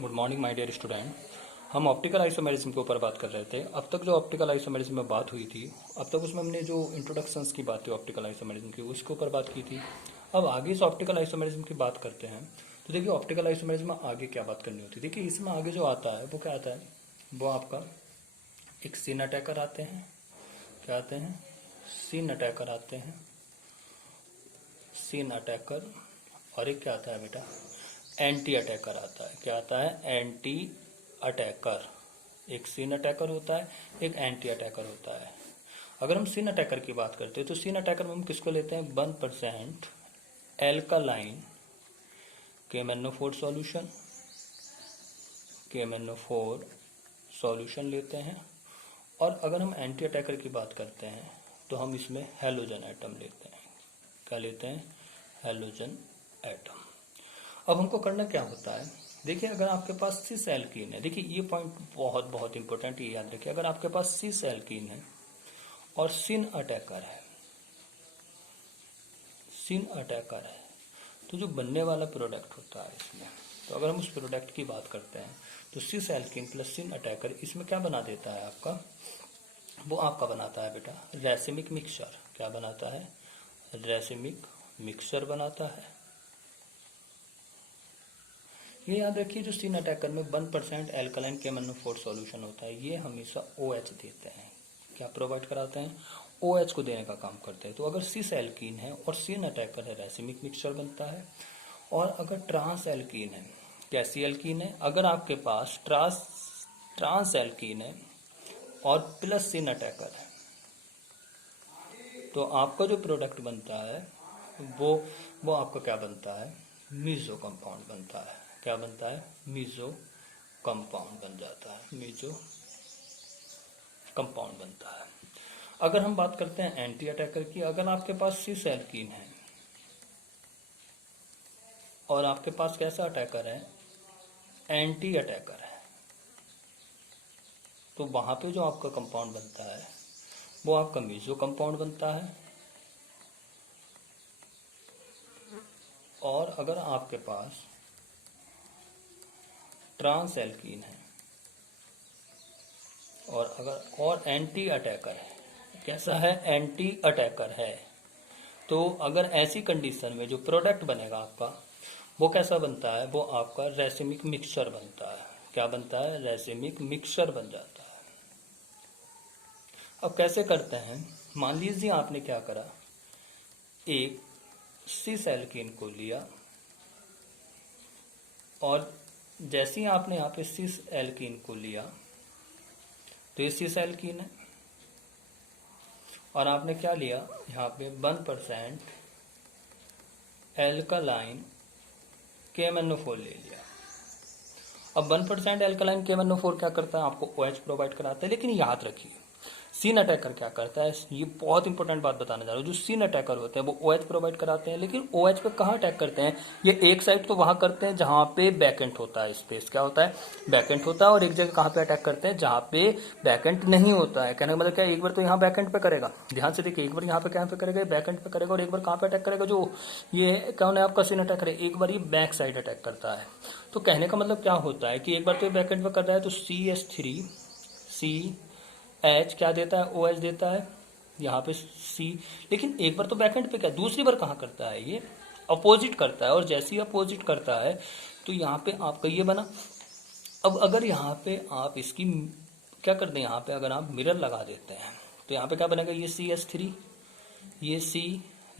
Good morning my dear student. हम optical isomerism के ऊपर बात कर रहे थे। अब तक जो ऑप्टिकल आइसोमेरिज्म में बात हुई थी, अब तक उसमें हमने जो इंट्रोडक्शंस की बात थी ऑप्टिकल आइसोमेरिज्म की, उसके ऊपर बात की थी। अब आगे इस ऑप्टिकल आइसोमेरिज्म की बात करते हैं। तो देखिए ऑप्टिकल आइसोमेरिज्म में आगे क्या बात करनी होती है। देखिए इसमें आगे जो आता है वो क्या आता है, वो आपका एक सीन अटैकर आते हैं। क्या आते हैं? सीन अटैकर आते हैं, सीन अटैकर। और एक क्या आता है बेटा, एंटी अटैकर आता है। क्या आता है? Anti attacker. एक सीन अटैकर होता है, एक एंटी अटैकर होता है। अगर हम सीन अटैकर की बात करते हैं तो सीन अटैकर में हम किसको लेते हैं? 1% alkaline KMnO4 solution, KMnO4 solution लेते हैं। और अगर हम एंटी अटैकर की बात करते हैं तो हम इसमें हैलोजन एटम लेते हैं। क्या लेते हैं? Halogen atom. अब हमको करना क्या होता है, देखिए अगर आपके पास सिस एल्कीन है, देखिए ये पॉइंट बहुत बहुत इंपॉर्टेंट, ये याद रखिए। अगर आपके पास सिस एल्कीन है और सिन अटैकर है, सिन अटैकर है, तो जो बनने वाला प्रोडक्ट होता है इसमें, तो अगर हम उस प्रोडक्ट की बात करते हैं तो सिस एल्कीन प्लस सिन अटैकर इसमें क्या बना देता है आपका, वो आपका बनाता है बेटा रैसिमिक मिक्सचर। क्या बनाता है? रैसिमिक मिक्सचर बनाता है। ये याद रखिए जो सीन अटैकर में 1% एल्कलाइन KMnO4 सॉल्यूशन होता है, ये हमेशा OH देते हैं। क्या प्रोवाइड कराते हैं? OH को देने का काम करते हैं। तो अगर सिस एल्कीन है और सीन अटैकर है, रैसिमिक मिक्सचर बनता है। और अगर ट्रांस एल्कीन है, कैसी एल्कीन है? अगर आपके पास ट्रांस एल्कीन है और प्लस सीन अटैकर है, तो आपका जो प्रोडक्ट बनता है वो आपका क्या बनता है? मीजो कंपाउंड बनता है। क्या बनता है? मीजो कंपाउंड बन जाता है, मीजो कंपाउंड बनता है। अगर हम बात करते हैं एंटी अटैकर की, अगर आपके पास सिस एल्कीन है और आपके पास कैसा अटैकर है? एंटी अटैकर है, तो वहां पे जो आपका कंपाउंड बनता है वो आपका मीजो कंपाउंड बनता है। और अगर आपके पास ट्रांस एल्कीन है और एंटी अटैकर है, कैसा है? एंटी अटैकर है, तो अगर ऐसी कंडीशन में जो प्रोडक्ट बनेगा आपका वो कैसा बनता है? वो आपका रैसिमिक मिक्सचर बनता है। क्या बनता है? रैसिमिक मिक्सचर बन जाता है। अब कैसे करते हैं? मान लीजिए आपने क्या करा, एक सिस एल्कीन को लिया और जैसे ही आपने यहाँ पे सिस एल्कीन को लिया तो ये सिस एल्कीन है, और आपने क्या लिया यहाँ पे 1% एल्कालाइन KMnO4 ले लिया। अब 1% एल्कालाइन KMnO4 क्या करता है? आपको OH प्रोवाइड कराता है। लेकिन याद रखिए सीन अटैकर क्या करता है, ये बहुत इंपॉर्टेंट बात बताने जा रहा हूँ। जो सीन अटैकर होते हैं वो OH प्रोवाइड कराते हैं, लेकिन OH पे कहाँ अटैक करते हैं? ये एक साइड तो वहां करते हैं जहां पे बैकेंट होता है, स्पेस क्या होता है? बैकेंट होता है। और एक जगह कहाँ पे अटैक करते हैं? जहां पे बैकेंट नहीं होता है। कहने का मतलब क्या, एक बार तो यहाँ बैकेंट पे करेगा, ध्यान से देखिए, एक बार यहाँ पे कहाँ पे करेगा? बैकेंट पे करेगा। और एक बार कहाँ पे अटैक करेगा? जो ये कौन है आपका सीन अटैकर है, एक बार ये बैक साइड अटैक करता है। तो कहने का मतलब क्या होता है कि एक बार तो बैकेंट पे कर रहा है तो CH क्या देता है? OH देता है यहाँ पे C। लेकिन एक बार तो बैकेंड पे क्या, दूसरी बार कहाँ करता है? ये अपोजिट करता है। और जैसे ही अपोजिट करता है तो यहाँ पे आपका ये बना। अब अगर यहाँ पे आप इसकी क्या करते हैं, यहाँ पे अगर आप मिरर लगा देते हैं तो यहाँ पे क्या बनेगा? ये CH3, ये C,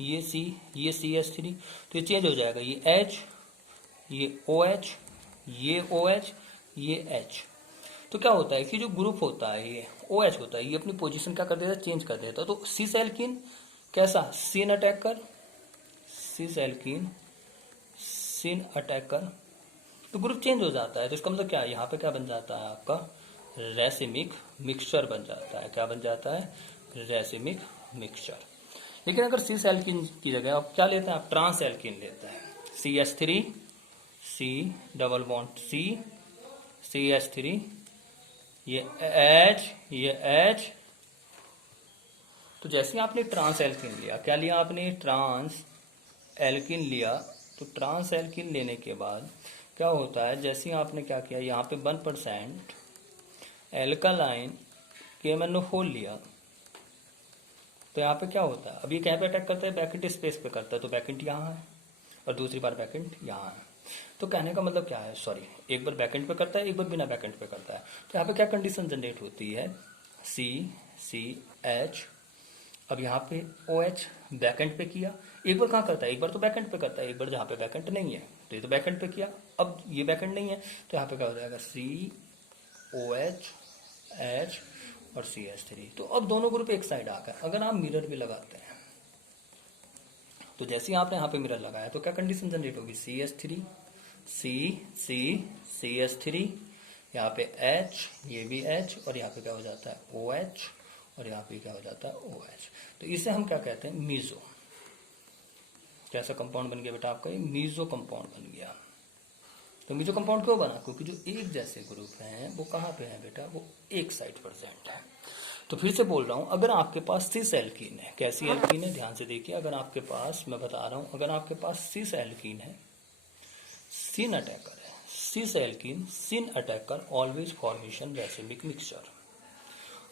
ये C, ये CH3, तो ये चेंज हो जाएगा। ये H, ये OH, ये OH, ये H। तो क्या होता है कि जो ग्रुप होता है ये OH होता है, ये अपनी पोजीशन क्या कर देता है? चेंज कर देता है। तो सिस एल्कीन कैसा? Syn attacker, cis alkene syn attacker, तो ग्रुप चेंज हो जाता है। तो इसका मतलब क्या है, यहाँ पे क्या बन जाता है आपका? रैसिमिक मिक्सचर बन जाता है। क्या बन जाता है? रैसिमिक मिक्सचर। लेकिन अगर सिस एल्कीन की जगह आप क्या लेते हैं? आप ट्रांस एल्कीन लेते हैं। CH3 C double bond C, CH3, ये H, ये H। तो जैसे आपने ट्रांस एल्कीन लिया, क्या लिया आपने? ट्रांस एल्कीन लिया। तो ट्रांस एल्कीन लेने के बाद क्या होता है, जैसे ही आपने क्या किया यहाँ पे 1% एल्कालाइन KMnO4 लिया, तो यहाँ पे क्या होता है, अब ये कहाँ पे अटैक करता है, बैकेंट स्पेस पे करता है, तो बैकेंट यहाँ है और दूसरी बार बैकेंट यहाँ है। तो कहने का मतलब क्या है, सॉरी, एक बार बैकेंट पे करता है, एक बार बिना बैकेंट पे करता है। तो यहाँ पे क्या कंडीशन जनरेट होती है, CCH। अब यहाँ पे OH बैकेंट पे किया, एक बार कहाँ करता है, एक बार तो बैकेंट पे करता है, एक बार जहाँ पे बैकेंट नहीं है, तो ये तो बैकेंट पे किया, अब ये बैकेंट नहीं है, तो यहाँ पे क्या हो जाएगा, COH H और CH3। तो अब दोनों ग्रुप एक साइड आ गए। अगर आप मिरर भी लगाते हैं, तो जैसे ही आपने यहाँ पे मिरर लगाया तो क्या कंडीशन जनरेट होगी, CH3 CH3, यहाँ पे H, ये भी H, और यहाँ पे क्या हो जाता है OH, और यहाँ पे क्या हो जाता है OH। तो इसे हम क्या कहते हैं, मीजो। कैसा कंपाउंड बन गया बेटा आपका, ये मीजो कंपाउंड बन गया। तो मीजो कंपाउंड क्यों बना, क्योंकि जो एक जैसे ग्रुप हैं वो कहाँ पे हैं बेटा, वो एक साइड प्रेजेंट है। तो फिर से बोल रहा हूँ, अगर आपके पास सिस एल्कीन है, कैसी एल्कीन है, ध्यान से देखिए, अगर आपके पास, मैं बता रहा हूँ, अगर आपके पास सिस एल्कीन है, सिन अटैकर है, cis alkene syn attacker always formation racemic mixture.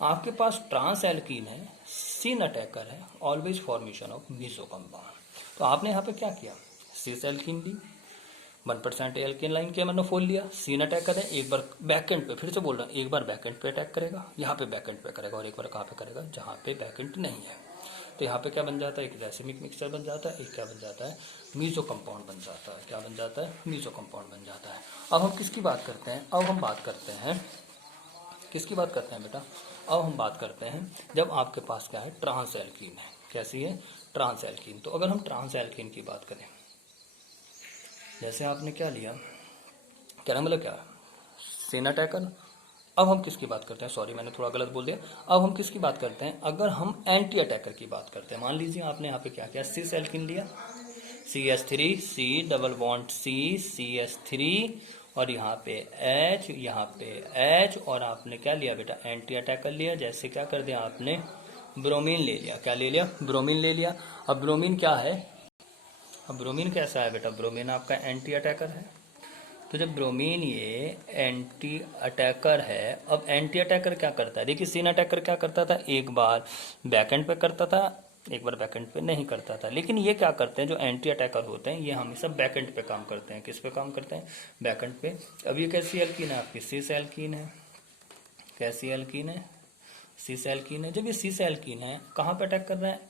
आपके पास ट्रांस एल्कीन है, सिन अटैकर है, always formation of meso compound. तो आपने यहाँ पे क्या किया, सिस एल्कीन ली, 1% एल्केन लाइन KMnO4 लिया, सीन अटैकर है, एक बार बैकेंट पे, फिर से बोल रहा हूँ, एक बार बैकेंट पे अटैक करेगा, यहाँ पे बैकेंट पे करेगा, और एक बार कहाँ पे करेगा, जहाँ पे बैकेंट नहीं है। तो यहाँ पे क्या बन जाता है, एक रैसिमिक मिक्सचर बन जाता है, एक क्या बन जाता है, मीजो कंपाउंड बन जाता है। क्या बन जाता है, मीजो कंपाउंड बन जाता है। अब हम किसकी बात करते हैं, अब हम बात करते हैं, किसकी बात करते हैं बेटा, अब हम बात करते हैं जब आपके पास क्या है, ट्रांस एल्कीन है। कैसी है, ट्रांस एल्कीन। तो अगर हम ट्रांस एल्कीन की बात करें, जैसे आपने क्या लिया, क्या मतलब क्या, सिन अटैकर। अब हम किसकी बात करते हैं, सॉरी मैंने थोड़ा गलत बोल दिया, अब हम किसकी बात करते हैं, अगर हम एंटी अटैकर की बात करते हैं। मान लीजिए आपने यहाँ पे क्या किया, सिस एल्कीन लिया, CH3 C double bond C CH3, और यहाँ पे H, यहाँ पे H, और आपने क्या लिया बेटा, एंटी अटैकर लिया। जैसे क्या कर दिया आपने, ब्रोमीन ले लिया। क्या ले लिया, ब्रोमीन ले लिया। अब ब्रोमीन क्या है, अब ब्रोमीन कैसा है बेटा, ब्रोमीन आपका एंटी अटैकर है। तो जब ब्रोमीन ये एंटी अटैकर है, अब एंटी अटैकर क्या करता है, देखिए सिन अटैकर क्या करता था, एक बार बैकेंड पे करता था, एक बार बैकेंड पे नहीं करता था। लेकिन ये क्या करते हैं, जो एंटी अटैकर होते हैं ये हमेशा बैकेंड पे काम करते हैं। किस पे काम करते हैं, बैकेंड पे। अब ये कैसी एल्कीन है आपकी, सिस एल्कीन है। कैसी एल्कीन है, सिस एल्कीन है। जब ये सिस एल्कीन है, कहाँ पे अटैक कर रहा है,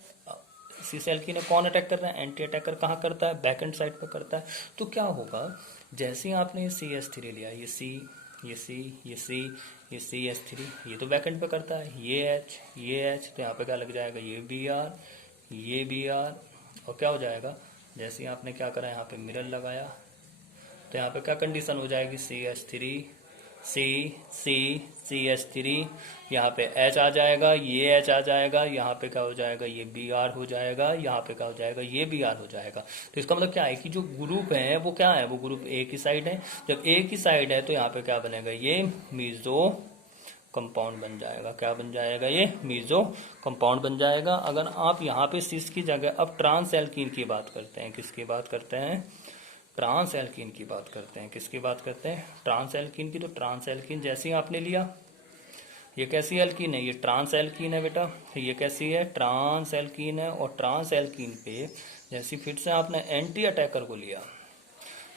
सिस एल्कीन है, कौन अटैक कर रहा है, एंटी अटैकर कहाँ करता है, बैकेंड साइड पे करता है। तो क्या होगा, जैसे ही आपने CH3 लिया, ये C, ये C, ये C, ये CH3, ये तो बैकेंड पे करता है, ये H, ये H, तो यहाँ पे क्या लग जाएगा, ये Br, ये Br, और क्या हो जाएगा, जैसे ही आपने क्या करा, यहाँ पे मिरर लगाया, तो यहाँ पे क्या कंडीशन हो जाएगी, CH3 CH3, यहाँ पे H आ जाएगा, ये H आ जाएगा, यहाँ पे क्या हो जाएगा, ये Br हो जाएगा, यहाँ पे क्या हो जाएगा, ये Br हो जाएगा। तो इसका मतलब क्या है कि जो ग्रुप है वो क्या है, वो ग्रुप एक ही साइड है। जब एक ही साइड है तो यहाँ पे क्या बनेगा, ये मीजो कंपाउंड बन जाएगा। क्या बन जाएगा, ये मीजो कंपाउंड बन जाएगा। अगर आप यहाँ पे सिस की जगह अब ट्रांस एल्कीन की बात करते हैं, किसकी बात करते हैं, ट्रांस एल्कीन की बात करते हैं। किसकी बात करते हैं, ट्रांस एल्कीन की। तो ट्रांस एल्कीन जैसे ही आपने लिया, ये कैसी एल्कीन है, ये ट्रांस एल्कीन है बेटा। ये कैसी है, ट्रांस एल्कीन है। और ट्रांस एल्कीन पे जैसे फिर से आपने एंटी अटैकर को लिया,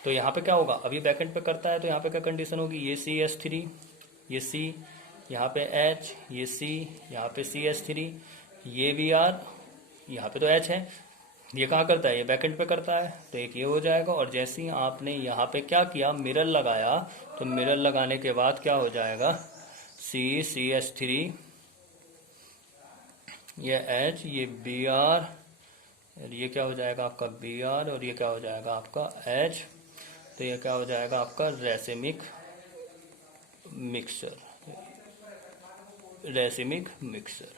तो यहाँ पे क्या होगा, अब ये बैकेंड पे करता है, तो यहाँ पे क्या कंडीशन होगी, ये CH3, ये C, यहाँ पे H, ये C, यहाँ पे CH3, ये Br, यहाँ पे तो H है, ये कहाँ करता है, ये बैकेंड पे करता है, तो एक ये हो जाएगा। और जैसे ही आपने यहाँ पे क्या किया, मिरर लगाया, तो मिरर लगाने के बाद क्या हो जाएगा, CH3, ये H, ये Br, और ये क्या हो जाएगा आपका Br, और ये क्या हो जाएगा आपका H। तो ये क्या हो जाएगा आपका रैसिमिक मिक्सचर, रैसिमिक मिक्सचर।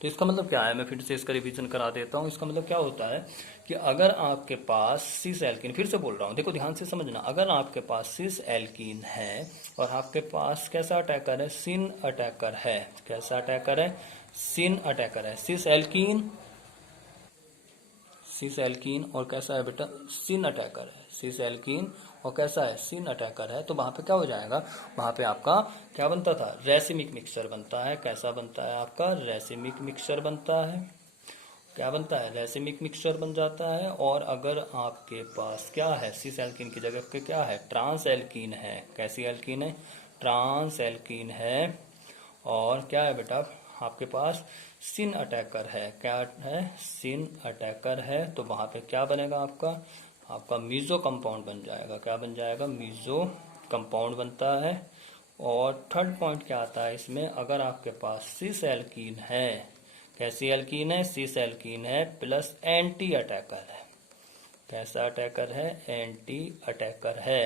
तो इसका मतलब क्या है, मैं फिर से इसका रिवीजन करा देता हूँ। इसका मतलब क्या होता है कि अगर आपके पास सिस एल्कीन, फिर से बोल रहा हूँ, देखो ध्यान से समझना, अगर आपके पास सिस एल्कीन है और आपके पास कैसा अटैकर है, सिन अटैकर है। कैसा अटैकर है, सिन अटैकर है। सिस एल्कीन और कैसा है बेटा, सिन अटैकर है। सिस एल्कीन और कैसा है, सिन अटैकर है, तो वहां पे क्या हो जाएगा, वहां पे आपका क्या बनता था, रेसिमिक मिक्सचर बनता है। कैसा बनता है आपका, रेसिमिक मिक्सचर बनता है। क्या बनता है, रेसिमिक मिक्सचर बन जाता है। और अगर आपके पास क्या है, सिस एल्कीन की जगह पे क्या है, ट्रांस एल्कीन है। कैसी एल्कीन है, ट्रांस एल्कीन है। और क्या है बेटा आपके पास, सिन अटैकर है। क्या है, सिन अटैकर है। तो वहां पे क्या बनेगा आपका, आपका मीजो कंपाउंड बन जाएगा। क्या बन जाएगा, मीजो कंपाउंड बनता है। और थर्ड पॉइंट क्या आता है इसमें, अगर आपके पास सिस एल्कीन है, कैसी एल्कीन है, सिस एल्कीन है प्लस एंटी अटैकर है। कैसा अटैकर है, एंटी अटैकर है।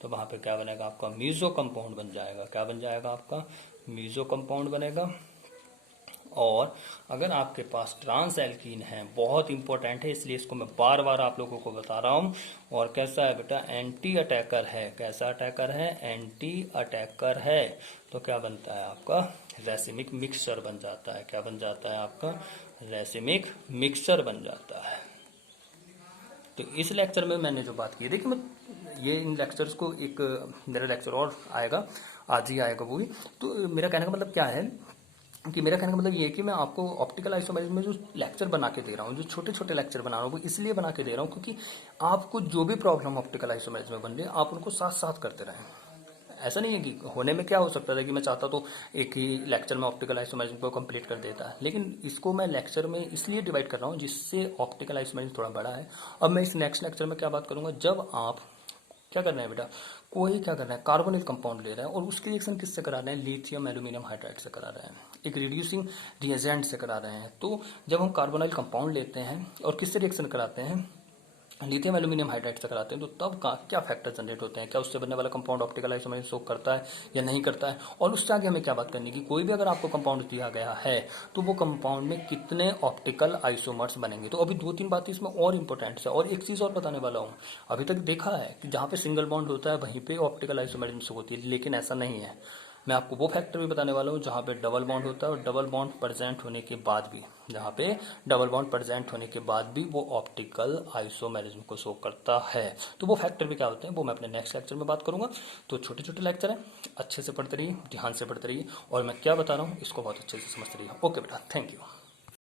तो वहां पे क्या बनेगा आपका, मीजो कंपाउंड बन जाएगा। क्या बन जाएगा आपका, मीजो कंपाउंड बनेगा। और अगर आपके पास ट्रांस एल्कीन है, बहुत इंपॉर्टेंट है इसलिए इसको मैं बार बार आप लोगों को बता रहा हूं। और कैसा है बेटा, एंटी अटैकर है। कैसा अटैकर है, एंटी अटैकर है। तो क्या बनता है आपका, रेसिमिक मिक्सचर बन जाता है। क्या बन जाता है आपका, रेसिमिक मिक्सचर बन जाता है। तो इस लेक्चर में मैंने जो बात की, देखिए मैं ये इन लेक्चर्स को, एक मेरा लेक्चर और आएगा, आज ही आएगा वो भी। तो मेरा कहने का मतलब क्या है कि मेरा कहने का मतलब ये है कि मैं आपको ऑप्टिकल आइसोमेरिज्म में जो लेक्चर बना के दे रहा हूँ, जो छोटे छोटे लेक्चर बना रहा हूँ, वो इसलिए बना के दे रहा हूँ क्योंकि आपको जो भी प्रॉब्लम ऑप्टिकल आइसोमेरिज्म में बन रही है, आप उनको साथ साथ करते रहें। ऐसा नहीं है कि होने में क्या हो सकता था कि मैं चाहता तो एक ही लेक्चर में ऑप्टिकल आइसोमेरिज्म को कंप्लीट कर देता, लेकिन इसको मैं लेक्चर में इसलिए डिवाइड कर रहा हूँ जिससे ऑप्टिकल आइसोमेरिज्म थोड़ा बड़ा है। अब मैं इस नेक्स्ट लेक्चर में क्या बात करूंगा, जब आप क्या करना है बेटा, कोई क्या करना है, कार्बोनिल कंपाउंड ले रहा है और उसकी रिएक्शन किससे करा रहे हैं, लिथियम एल्यूमिनियम हाइड्राइड से करा रहे हैं, एक रिड्यूसिंग रिएजेंट से करा रहे हैं। तो जब हम कार्बोनिल कंपाउंड लेते हैं और किससे रिएक्शन कराते हैं, लिथियम एल्यूमिनियम हाइड्राइड से कराते हैं, तो तब का क्या फैक्टर जनरेट होते हैं, क्या उससे बनने वाला कंपाउंड ऑप्टिकल आइसोमेरिज्म शो करता है या नहीं करता है। और उससे आगे हमें क्या बात करनी कि कोई भी अगर आपको कंपाउंड दिया गया है तो वो कंपाउंड में कितने ऑप्टिकल आइसोमर्स बनेंगे। तो अभी दो तीन बातें इसमें और इंपॉर्टेंट है। और एक चीज और बताने वाला हूँ, अभी तक देखा है कि जहाँ पे सिंगल बॉन्ड होता है वहीं पे ऑप्टिकल आइसोमेरिज्म शो होती है, लेकिन ऐसा नहीं है। मैं आपको वो फैक्टर भी बताने वाला हूँ जहाँ पे डबल बॉन्ड होता है और डबल बॉन्ड प्रेजेंट होने के बाद भी, जहाँ पे डबल बॉन्ड प्रेजेंट होने के बाद भी वो ऑप्टिकल आइसोमेरिज्म को शो करता है। तो वो फैक्टर भी क्या होते हैं वो मैं अपने नेक्स्ट लेक्चर में बात करूंगा। तो छोटे छोटे लेक्चर हैं, अच्छे से पढ़ते रहिए, ध्यान से पढ़ते रहिए, और मैं क्या बता रहा हूँ इसको बहुत अच्छे से समझते रहिए। ओके बेटा, थैंक यू।